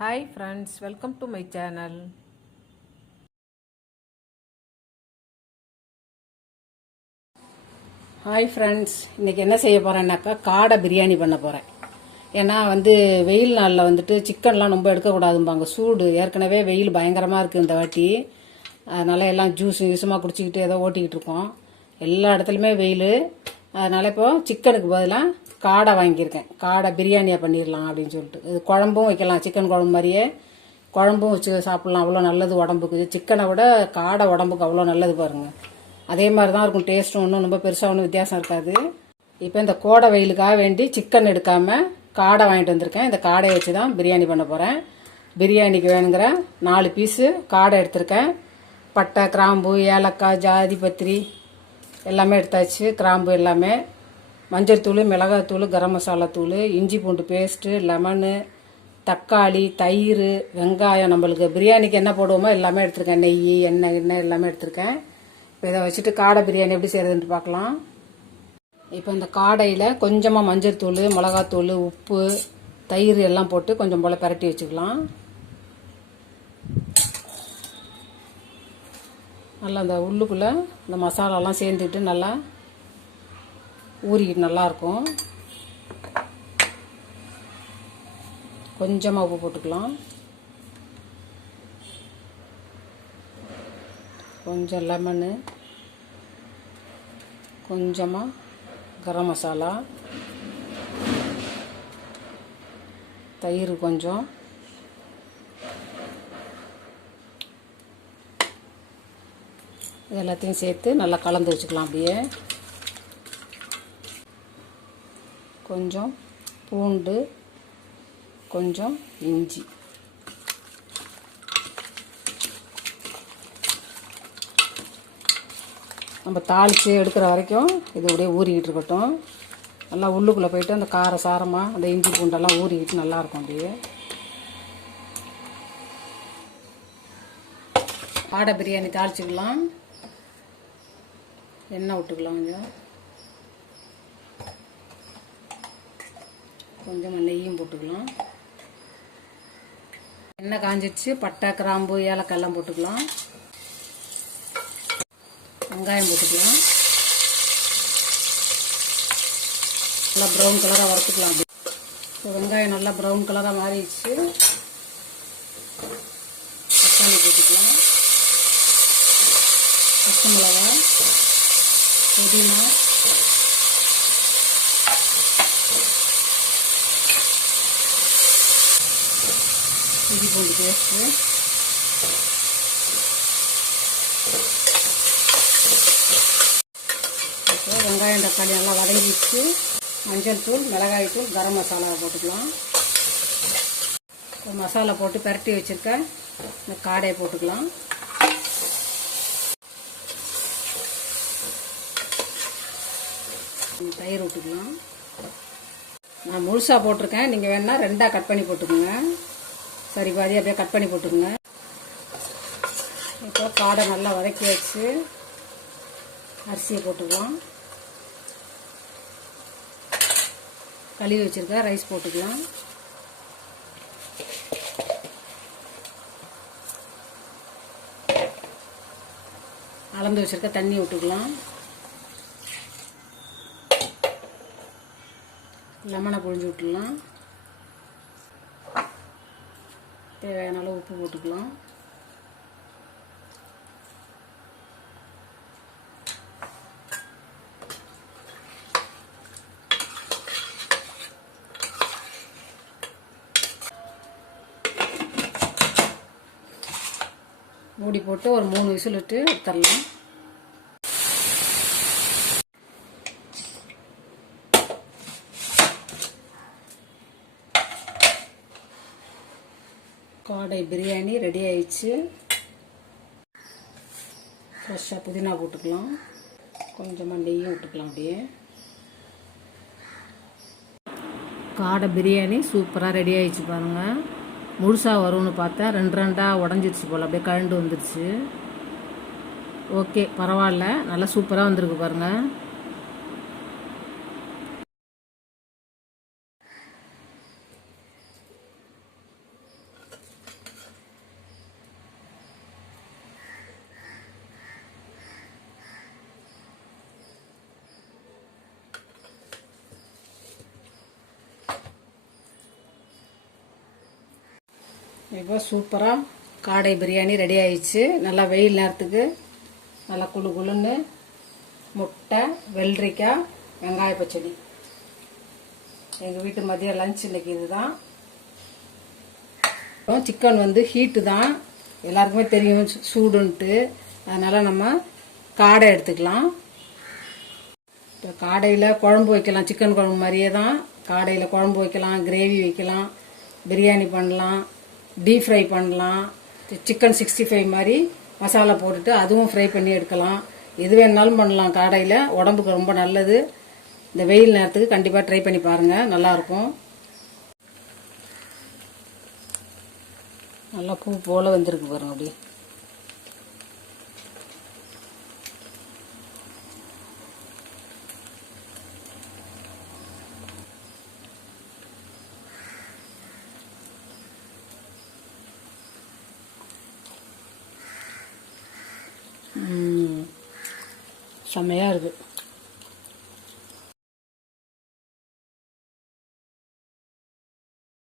Hi friends, welcome to my channel. Hi friends, இன்றைக்கி என்ன செய்ய போகிறேன்னாக்கா காடை பிரியாணி பண்ண போகிறேன். ஏன்னா வெயில் நாளில் சிக்கன்லாம் ரொம்ப எடுக்கக்கூடாதும்பாங்க. சூடு ஏற்கனவே வெயில் பயங்கரமாக இருக்குது இந்த வாட்டி. அதனால் எல்லாம் ஜூஸுமாக குடிச்சிக்கிட்டு ஏதோ ஓட்டிக்கிட்டு இருக்கோம். எல்லா இடத்துலையுமே வெயில். அதனால் இப்போது சிக்கனுக்கு பதிலாக காடை வாங்கியிருக்கேன். காடை பிரியாணியாக பண்ணிடலாம் அப்படின்னு சொல்லிட்டு. இது குழம்பும் வைக்கலாம், சிக்கன் குழம்பு மாதிரியே குழம்பும் வச்சு சாப்பிட்லாம். அவ்வளோ நல்லது உடம்புக்கு. சிக்கனை விட காடை உடம்புக்கு அவ்வளோ நல்லது பாருங்கள். அதே மாதிரி தான் இருக்கும் டேஸ்ட்டும். ஒன்றும் ரொம்ப பெருசாக ஒன்றும் வித்தியாசம் இருக்காது. இப்போ இந்த கோடை வெயிலுக்காக வேண்டி சிக்கன் எடுக்காமல் காடை வாங்கிட்டு வந்திருக்கேன். இந்த காடையை வச்சு தான் பிரியாணி பண்ண போகிறேன். பிரியாணிக்கு வேணுங்கிற 4 பீஸு காடை எடுத்திருக்கேன். பட்டை, கிராம்பு, ஏலக்காய், ஜாதி பத்திரி எல்லாமே எடுத்தாச்சு. கிராம்பு எல்லாமே, மஞ்சள் தூள், மிளகாத்தூள், கரம் மசாலா தூள், இஞ்சி பூண்டு பேஸ்ட்டு, லெமனு, தக்காளி, தயிர், வெங்காயம், நம்மளுக்கு பிரியாணிக்கு என்ன போடுவோமோ எல்லாமே எடுத்திருக்கேன். நெய், எண்ணெய் எல்லாமே எடுத்திருக்கேன். இப்போ இதை வச்சுட்டு காடை பிரியாணி எப்படி செய்கிறதுன்ட்டு பார்க்கலாம். இப்போ இந்த காடையில் கொஞ்சமாக மஞ்சள் தூள், மிளகாத்தூள், உப்பு, தயிர் எல்லாம் போட்டு கொஞ்சம் போல் பரட்டி வச்சுக்கலாம். நல்லா அந்த உள்ளுக்குள்ளே இந்த மசாலாலாம் சேர்ந்துட்டு நல்லா ஊறிக்கிட்டு நல்லாயிருக்கும். கொஞ்சமாக உப்பு போட்டுக்கலாம். கொஞ்சம் லெமனு, கொஞ்சமாக கரம் மசாலா, தயிர் கொஞ்சம், இது எல்லாத்தையும் சேர்த்து நல்லா கலந்து வச்சுக்கலாம். அப்படியே கொஞ்சம் பூண்டு, கொஞ்சம் இஞ்சி, நம்ம தாளித்து எடுக்கிற வரைக்கும் இது அப்படியே ஊறிக்கிட்டு இருக்கட்டும். நல்லா உள்ளுக்குள்ளே போயிட்டு அந்த கார சாரமாக அந்த இஞ்சி பூண்டெல்லாம் ஊறிக்கிட்டு நல்லாயிருக்கும். அப்படியே காடை பிரியாணி தாளிச்சிக்கலாம். எண்ணெய் விட்டுக்கலாம். கொஞ்சமாக நெய்யும் போட்டுக்கலாம். எண்ணெய் காஞ்சிடுச்சு. பட்டை, கிராம்பு, ஏலக்காய் எல்லாம் போட்டுக்கலாம். வெங்காயம் போட்டுக்கலாம். நல்லா ப்ரௌன் கலராக வறுத்துக்கலாம். இப்போ வெங்காயம் நல்லா ப்ரௌன் கலராக மாறிடுச்சு. தக்காளி போட்டுக்கலாம். பச்சை மிளகா, புதினா, இஞ்சி பூண்டு பேஸ்ட்டு, இப்போ வெங்காயம் தக்காளி நல்லா வதங்கிடுச்சு. மஞ்சள் தூள், மிளகாய் தூள், கரம் மசாலா போட்டுக்கலாம். இப்போ மசாலா போட்டு பரட்டி வச்சுருக்க இந்த காடையை போட்டுக்கலாம். தயிர் விட்டுக்கலாம். நான் முழுசாக போட்டிருக்கேன். நீங்கள் வேணால் 2ஆக கட் பண்ணி போட்டுக்கோங்க. சரி, பாதி அப்படியே கட் பண்ணி போட்டுக்கோங்க. இப்போ காடை நல்லா வதக்கி வச்சு அரிசியை போட்டுக்கலாம். கழுவி வச்சுருக்க ரைஸ் போட்டுக்கலாம். அளந்து வச்சுருக்க தண்ணி விட்டுக்கலாம். லெமனை புழிஞ்சு விட்டுடலாம். தேவையான அளவு உப்பு போட்டுக்கலாம். மூடி போட்டு ஒரு 3 விசில் விட்டு எடுத்துடலாம். காடை பிரியாணி ரெடி ஆயிடுச்சு. ஃப்ரெஷ்ஷாக புதினா போட்டுக்கலாம். கொஞ்சமாக நெய்யும் விட்டுக்கலாம். அப்படியே காடை பிரியாணி சூப்பராக ரெடி ஆயிடுச்சு பாருங்கள். முழுசாக வரும்னு பார்த்தேன், 2 உடஞ்சிருச்சு போல். அப்படியே கழண்டு வந்துருச்சு. ஓகே, பரவாயில்ல, நல்லா சூப்பராக வந்திருக்கு பாருங்கள். இப்போ சூப்பராக காடை பிரியாணி ரெடி ஆயிடுச்சு. நல்லா வெயில் நேரத்துக்கு நல்லா குளு குளுன்னு முட்டை, வெள்ளரிக்காய், வெங்காய பச்சடி. எங்கள் வீட்டு மதிய லஞ்ச் இன்னைக்கு இதுதான். சிக்கன் வந்து ஹீட்டு தான், எல்லாருக்குமே தெரியும் சூடுன்ட்டு. அதனால் நம்ம காடை எடுத்துக்கலாம். இப்போ காடையில் குழம்பு வைக்கலாம், சிக்கன் குழம்பு மாதிரியே தான். காடையில் குழம்பு வைக்கலாம், கிரேவி வைக்கலாம், பிரியாணி பண்ணலாம், டீப் ஃப்ரை பண்ணலாம், சிக்கன் 65 மாதிரி மசாலா போட்டுட்டு அதுவும் ஃப்ரை பண்ணி எடுக்கலாம். எது வேணாலும் பண்ணலாம். காடையில் உடம்புக்கு ரொம்ப நல்லது. இந்த வெயில் நேரத்துக்கு கண்டிப்பாக ட்ரை பண்ணி பாருங்கள், நல்லாயிருக்கும். நல்லா பூ போல் வந்திருக்கு பாருங்க. அப்படி செம்மையாக இருக்குது.